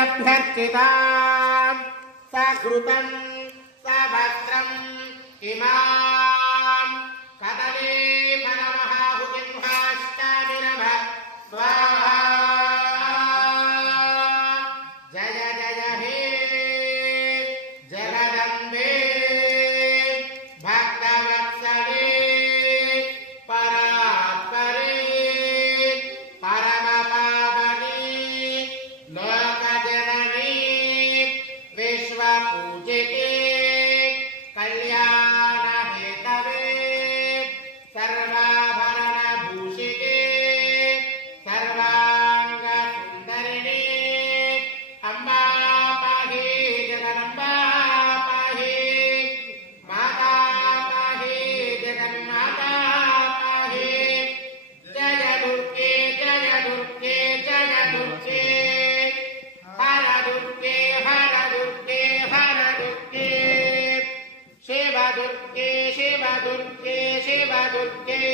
अभ्यर्चितां सघृतं सभद्रम् इमां कदली फलमहाहुतिंहाष्टामिनभ स्वाहा जय जय हे जगदम्बे भक्तवत्सले परात्परे परमपावनी लोकजननी विश्वपूजिते कल्याणहेतवे सर्वाभरणभूषिते सर्वाङ्गसुन्दरिणे अम्बा पाहि जगदम्बा पाहि माता पाहि जगन्माता पाहि जय दुर्गे जय दुर्गे जय दुर्गे हर दुर्गे हर दुर्गे हर दुर्गे शिव दुर्गे शिव दुर्गे शिव दुर्गे